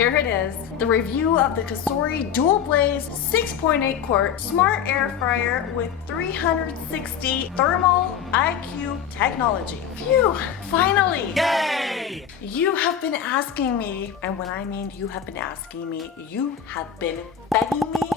here it is, the review of the Cosori Dual Blaze 6.8 quart Smart Air Fryer with 360 Thermal IQ technology. Phew, finally! Yay! You have been asking me, and when I mean you have been asking me, you have been begging me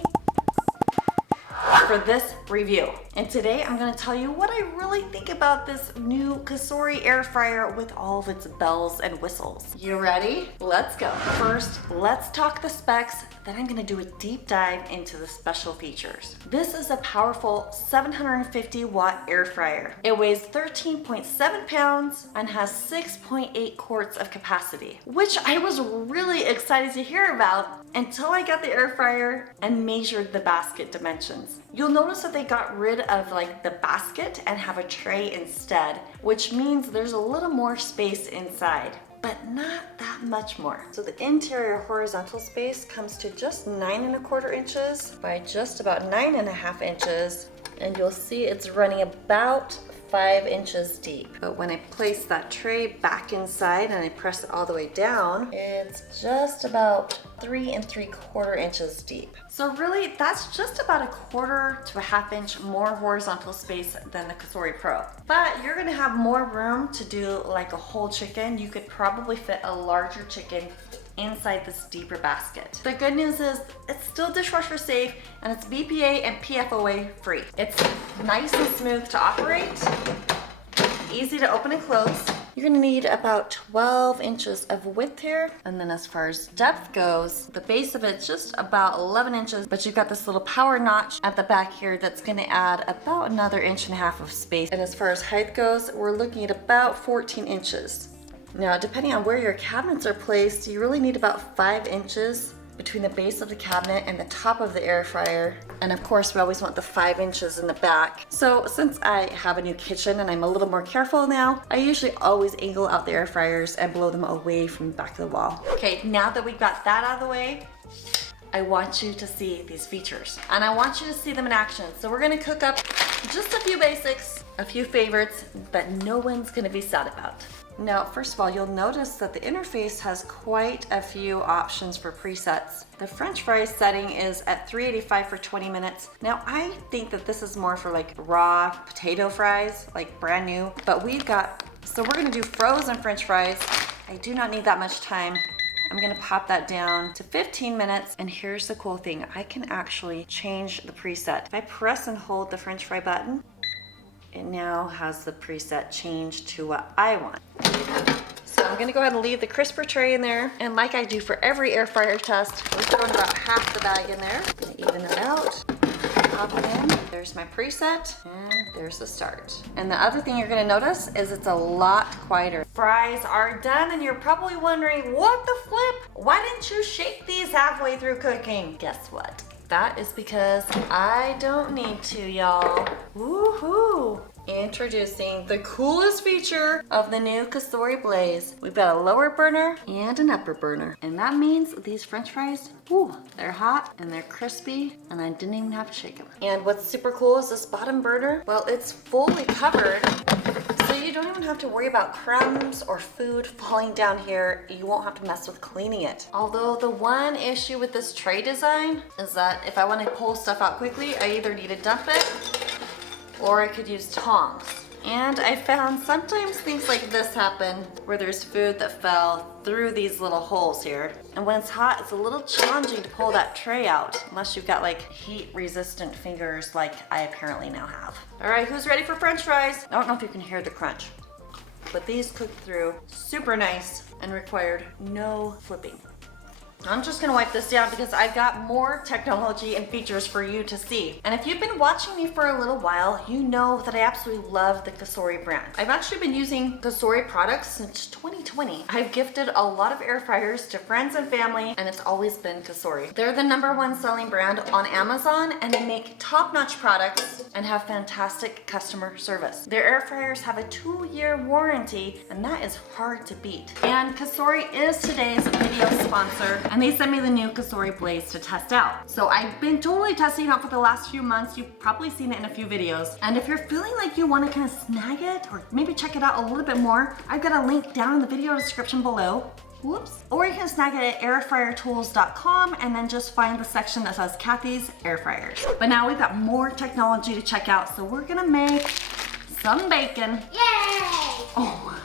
for this review. And today I'm gonna tell you what I really think about this new Cosori air fryer with all of its bells and whistles. You ready? Let's go. First, let's talk the specs, then I'm gonna do a deep dive into the special features. This is a powerful 750 watt air fryer. It weighs 13.7 pounds and has 6.8 quarts of capacity, which I was really excited to hear about until I got the air fryer and measured the basket dimensions. You'll notice that they got rid of like the basket and have a tray instead, which means there's a little more space inside, but not that much more. So the interior horizontal space comes to just 9¼ inches by just about 9½ inches, and you'll see it's running about 5 inches deep. But when I place that tray back inside and I press it all the way down, it's just about 3¾ inches deep. So really, that's just about 1/4 to 1/2 inch more horizontal space than the Cosori Pro. But you're gonna have more room to do like a whole chicken. You could probably fit a larger chicken inside this deeper basket. The good news is it's still dishwasher safe and it's BPA and PFOA free. It's nice and smooth to operate, easy to open and close. You're gonna need about 12 inches of width here. And then as far as depth goes, the base of it's just about 11 inches, but you've got this little power notch at the back here that's gonna add about another 1.5 inches of space. And as far as height goes, we're looking at about 14 inches. Now, depending on where your cabinets are placed, you really need about 5 inches between the base of the cabinet and the top of the air fryer. And of course, we always want the 5 inches in the back. So since I have a new kitchen and I'm a little more careful now, I usually always angle out the air fryers and blow them away from the back of the wall. Okay, now that we've got that out of the way, I want you to see these features. And I want you to see them in action. So we're gonna cook up just a few basics, a few favorites that no one's gonna be sad about. Now, first of all, you'll notice that the interface has quite a few options for presets. The French fries setting is at 385 for 20 minutes. Now, I think that this is more for like raw potato fries, like brand new, but so we're gonna do frozen French fries. I do not need that much time. I'm gonna pop that down to 15 minutes, and here's the cool thing. I can actually change the preset. If I press and hold the French fry button, it now has the preset changed to what I want. So I'm gonna go ahead and leave the crisper tray in there. And like I do for every air fryer test, I'm throwing about half the bag in there. I'm gonna even it out, pop it in. There's my preset, and there's the start. And the other thing you're gonna notice is it's a lot quieter. Fries are done, and you're probably wondering, what the flip? Why didn't you shake these halfway through cooking? Guess what? That is because I don't need to, y'all. Woohoo! Introducing the coolest feature of the new Cosori Blaze. We've got a lower burner and an upper burner. And that means these French fries, they're hot and they're crispy, and I didn't even have to shake them. And what's super cool is this bottom burner. Well, it's fully covered, so you don't even have to worry about crumbs or food falling down here. You won't have to mess with cleaning it. Although the one issue with this tray design is that if I want to pull stuff out quickly, I either need to dump it or I could use tongs. And I found sometimes things like this happen where there's food that fell through these little holes here. And when it's hot, it's a little challenging to pull that tray out unless you've got like heat resistant fingers like I apparently now have. All right, who's ready for French fries? I don't know if you can hear the crunch, but these cooked through super nice and required no flipping. I'm just gonna wipe this down because I've got more technology and features for you to see. And if you've been watching me for a little while, you know that I absolutely love the Cosori brand. I've actually been using Cosori products since 2020. I've gifted a lot of air fryers to friends and family, and it's always been Cosori. They're the #1 selling brand on Amazon, and they make top-notch products and have fantastic customer service. Their air fryers have a 2-year warranty, and that is hard to beat. And Cosori is today's video sponsor, and they sent me the new Cosori Blaze to test out. So I've been totally testing it out for the last few months. You've probably seen it in a few videos. And if you're feeling like you want to kind of snag it or maybe check it out a little bit more, I've got a link down in the video description below. Whoops. Or you can snag it at airfryertools.com and then just find the section that says Kathy's Air Fryers. But now we've got more technology to check out, so we're gonna make some bacon. Yay! Oh.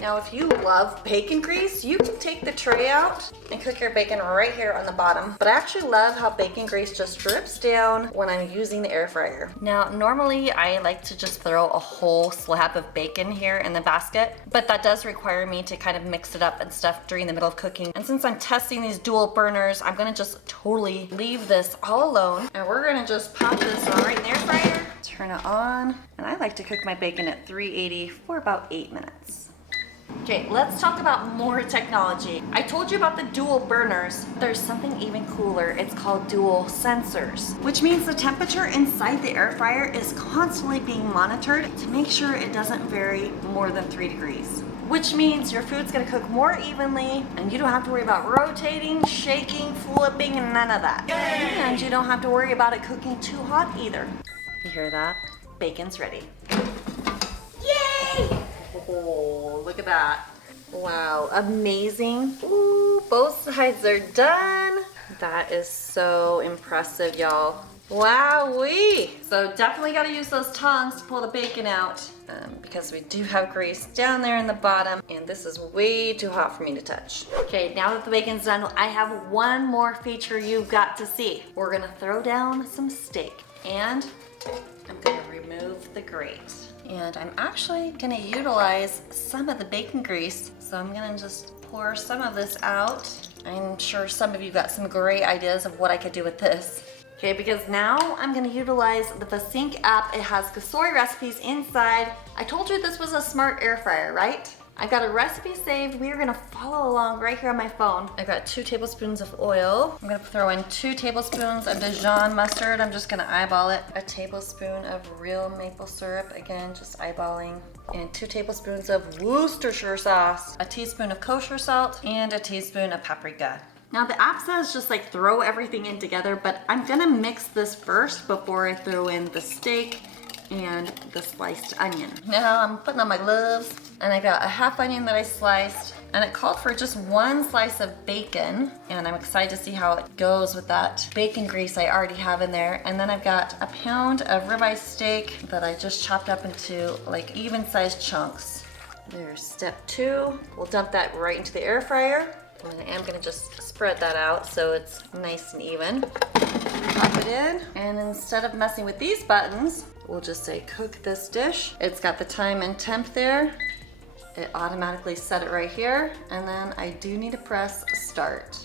Now if you love bacon grease, you can take the tray out and cook your bacon right here on the bottom. But I actually love how bacon grease just drips down when I'm using the air fryer. Now normally I like to just throw a whole slab of bacon here in the basket, but that does require me to kind of mix it up and stuff during the middle of cooking. And since I'm testing these dual burners, I'm gonna just totally leave this all alone. And we're gonna just pop this right in the air fryer, turn it on, and I like to cook my bacon at 380 for about 8 minutes. Okay, let's talk about more technology. I told you about the dual burners. There's something even cooler. It's called dual sensors, which means the temperature inside the air fryer is constantly being monitored to make sure it doesn't vary more than 3 degrees. Which means your food's gonna cook more evenly and you don't have to worry about rotating, shaking, flipping, and none of that. Yay! And you don't have to worry about it cooking too hot either. You hear that? Bacon's ready. Yay! Oh, look at that. Wow, amazing. Ooh, both sides are done. That is so impressive, y'all. Wowee. So definitely gotta use those tongs to pull the bacon out because we do have grease down there in the bottom and this is way too hot for me to touch. Okay, now that the bacon's done, I have one more feature you've got to see. We're gonna throw down some steak and I'm gonna remove the grate. And I'm actually gonna utilize some of the bacon grease. So I'm gonna just pour some of this out. I'm sure some of you got some great ideas of what I could do with this. Okay, because now I'm gonna utilize the Sync app. It has Cosori recipes inside. I told you this was a smart air fryer, right? I've got a recipe saved. We are gonna follow along right here on my phone. I've got 2 tablespoons of oil. I'm gonna throw in 2 tablespoons of Dijon Mustard. I'm just gonna eyeball it. A tablespoon of real maple syrup. Again, just eyeballing. And 2 tablespoons of Worcestershire sauce. A teaspoon of Kosher Salt and a teaspoon of Paprika. Now the app says just like throw everything in together, but I'm gonna mix this first before I throw in the steak and the sliced onion. Now I'm putting on my gloves and I got a half onion that I sliced and it called for just 1 slice of bacon and I'm excited to see how it goes with that bacon grease I already have in there. And then I've got a pound of ribeye steak that I just chopped up into like even sized chunks. There's step 2. We'll dump that right into the air fryer. And I am gonna just spread that out so it's nice and even. Pop it in, and instead of messing with these buttons, we'll just say cook this dish. It's got the time and temp there. It automatically set it right here, and then I do need to press start.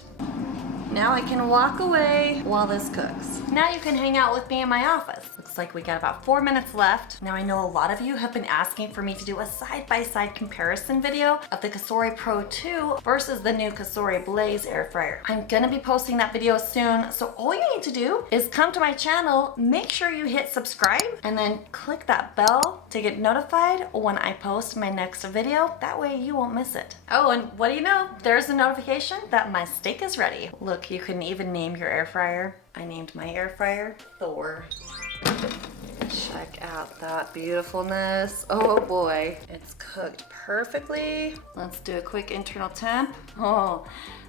Now I can walk away while this cooks. Now you can hang out with me in my office. Looks like we got about 4 minutes left. Now I know a lot of you have been asking for me to do a side-by-side comparison video of the Cosori Pro 2 versus the new Cosori Blaze air fryer. I'm gonna be posting that video soon, so all you need to do is come to my channel, make sure you hit subscribe, and then click that bell to get notified when I post my next video. That way you won't miss it. Oh, and what do you know? There's a notification that my steak is ready. Look, you can even name your air fryer. I named my air fryer Thor. Check out that beautifulness. Oh boy, it's cooked perfectly. Let's do a quick internal temp. Oh,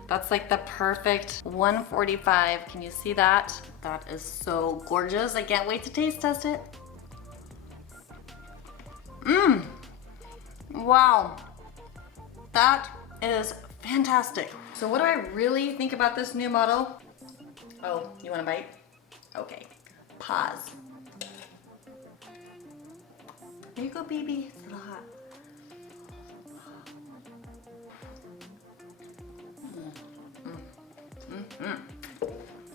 that's like the perfect 145. Can you see that? That is so gorgeous. I can't wait to taste test it. Mmm. Wow. That is fantastic. So what do I really think about this new model? Oh, you want a bite? Okay. Pause. There you go, baby. It's a little hot.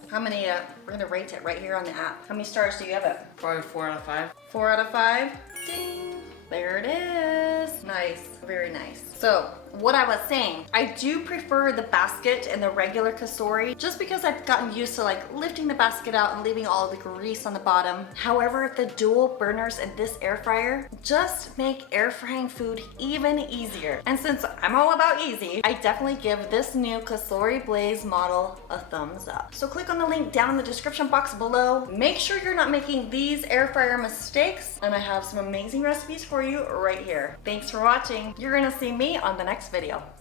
How many, we're gonna rate it right here on the app. How many stars do you have it? Probably 4 out of 5. 4 out of 5? Ding! There it is. Nice, very nice. So, what I was saying, I do prefer the basket and the regular Cosori just because I've gotten used to like lifting the basket out and leaving all the grease on the bottom. However, the dual burners in this air fryer just make air frying food even easier. And since I'm all about easy, I definitely give this new Cosori Blaze model a thumbs up. So click on the link down in the description box below. Make sure you're not making these air fryer mistakes, and I have some amazing recipes for you right here. Thanks for watching. You're gonna see me on the next next video.